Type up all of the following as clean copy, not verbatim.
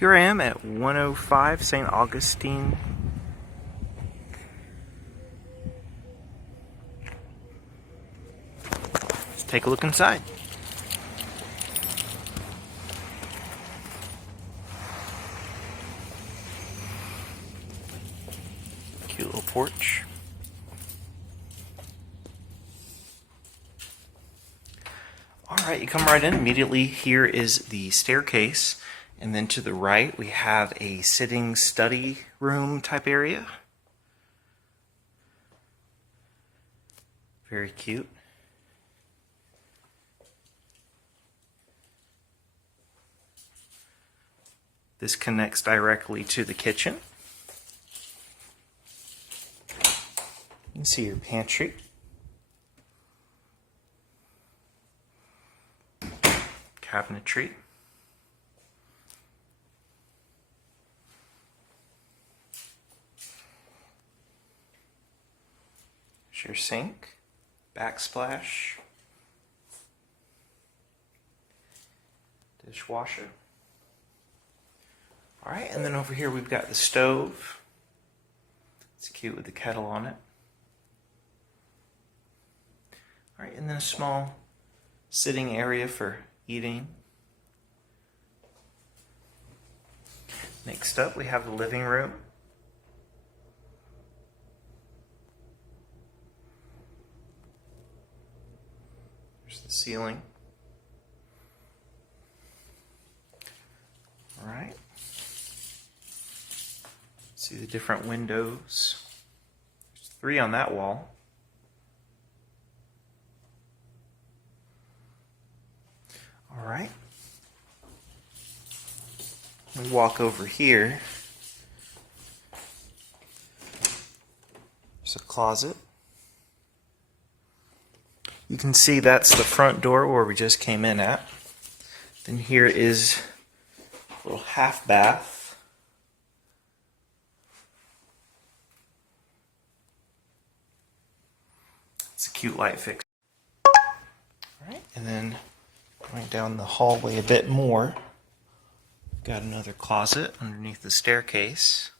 Here I am at 105 St. Augustine. Let's take a look inside. Cute little porch. Alright, you come right in. Immediately here is the staircase, and then to the right we have a sitting study room type area. Very cute. This connects directly to the kitchen. You can see your pantry. Cabinetry. There's your sink, backsplash, dishwasher. Alright, and then over here we've got the stove. It's cute with the kettle on it. Alright, and then a small sitting area for eating. Next up we have the living room. There's the ceiling. Alright. See the different windows. There's 3 on that wall. Alright. We walk over here. There's a closet. You can see that's the front door where we just came in at. Then here is a little half bath. It's a cute light fixture. Alright, and then going down the hallway a bit more, we've got another closet underneath the staircase.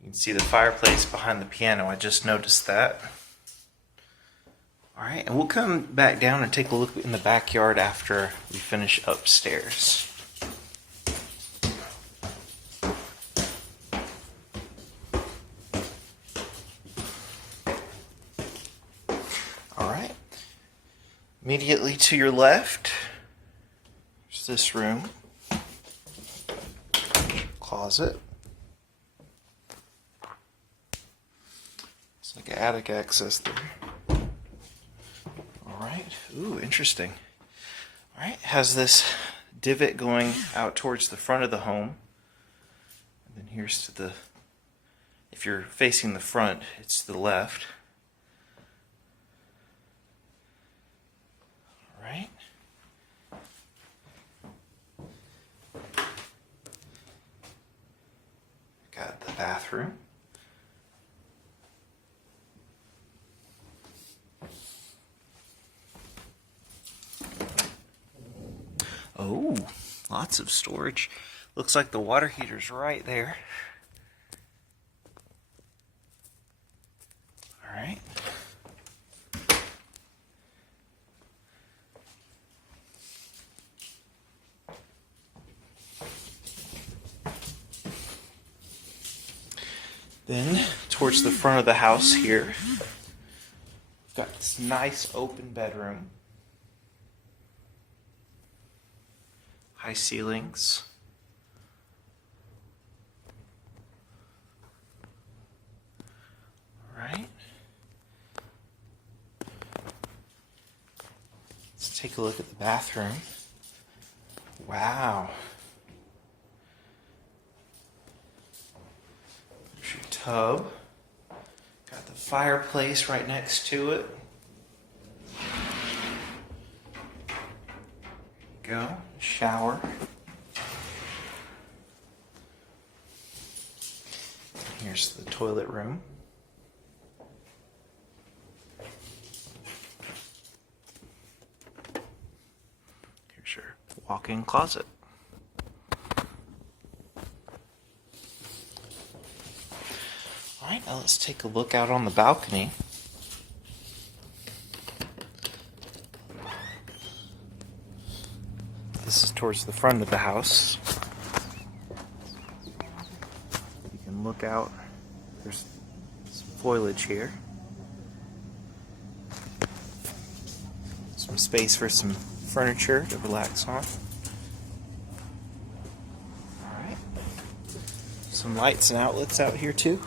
You can see the fireplace behind the piano. I just noticed that. Alright, and we'll come back down and take a look in the backyard after we finish upstairs. Alright, immediately to your left, there's this room, closet. It's like attic access there. Alright, ooh, interesting. Alright, has this divot going out towards the front of the home. And then here's to the, if you're facing the front, it's to the left. Alright. Got the bathroom. Oh, lots of storage. Looks like the water heater's right there. Alright. Then, towards the front of the house here, we've got this nice open bedroom. High ceilings. Alright. Let's take a look at the bathroom. Wow. There's your tub. Got the fireplace right next to it. Go. Shower. Here's the toilet room. walk-in closet. Alright, now let's take a look out on the balcony. This is towards the front of the house. You can look out. There's some foliage here. Some space for some furniture to relax on. Alright. Some lights and outlets out here too.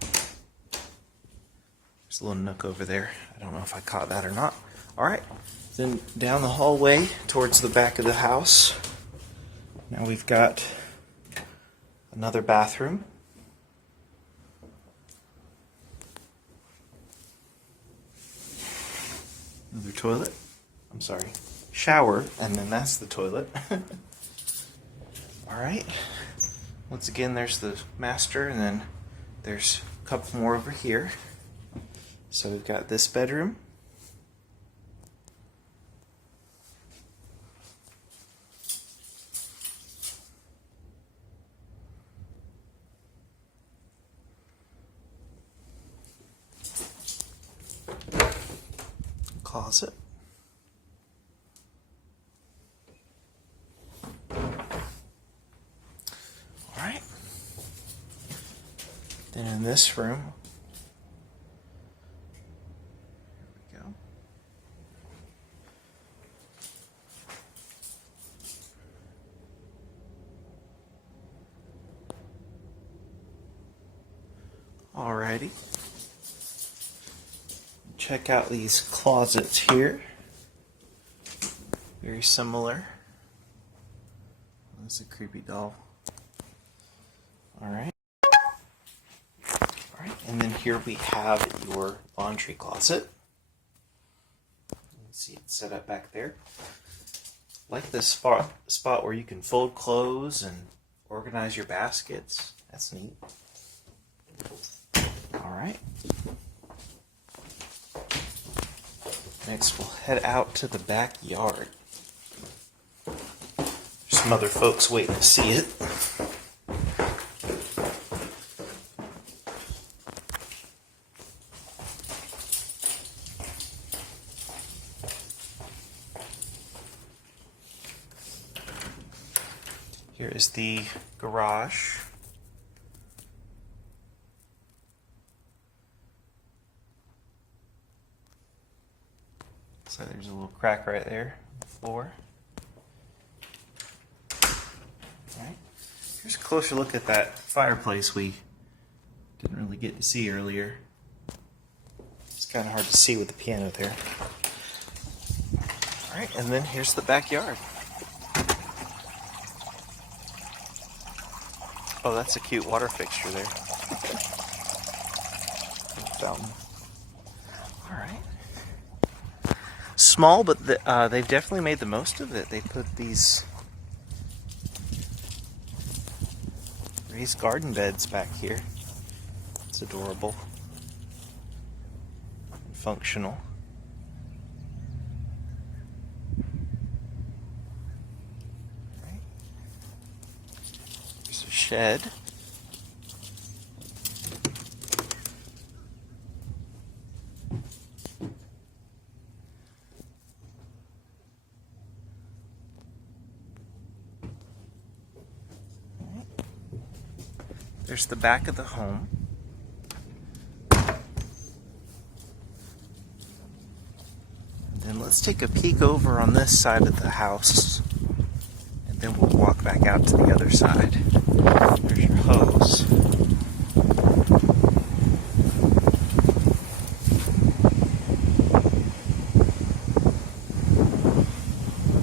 There's a little nook over there. I don't know if I caught that or not. Alright. Then down the hallway towards the back of the house. Now we've got another bathroom. Another toilet. I'm sorry. Shower, and then that's the toilet. Alright. Once again, there's the master, and then there's a couple more over here. So we've got this bedroom. Closet. Alright. Then in this room, here we go. Alrighty. Check out these closets here. Very similar. That's a creepy doll. Alright. Alright, and then here we have your laundry closet. You can see it set up back there. Like this spot where you can fold clothes and organize your baskets. That's neat. Alright. Next, we'll head out to the backyard. There's some other folks waiting to see it. Here is the garage. So there's a little crack right there on the floor. Alright. Here's a closer look at that fireplace we didn't really get to see earlier. It's kind of hard to see with the piano there. Alright, and then here's the backyard. Oh, that's a cute water fixture there. Fountain. Alright. Small, but they've definitely made the most of it. They put these raised garden beds back here. It's adorable. Functional. Right. There's a shed. There's the back of the home. And then let's take a peek over on this side of the house. And then we'll walk back out to the other side. There's your hose.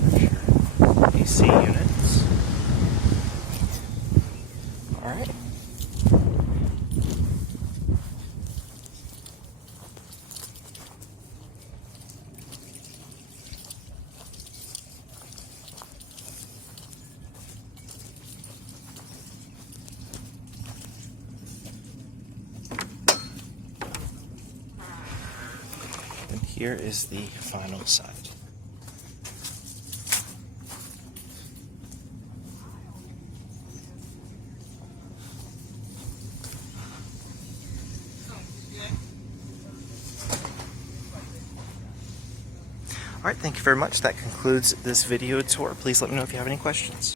There's your AC units. Alright. And here is the final side. All right, thank you very much. That concludes this video tour. Please let me know if you have any questions.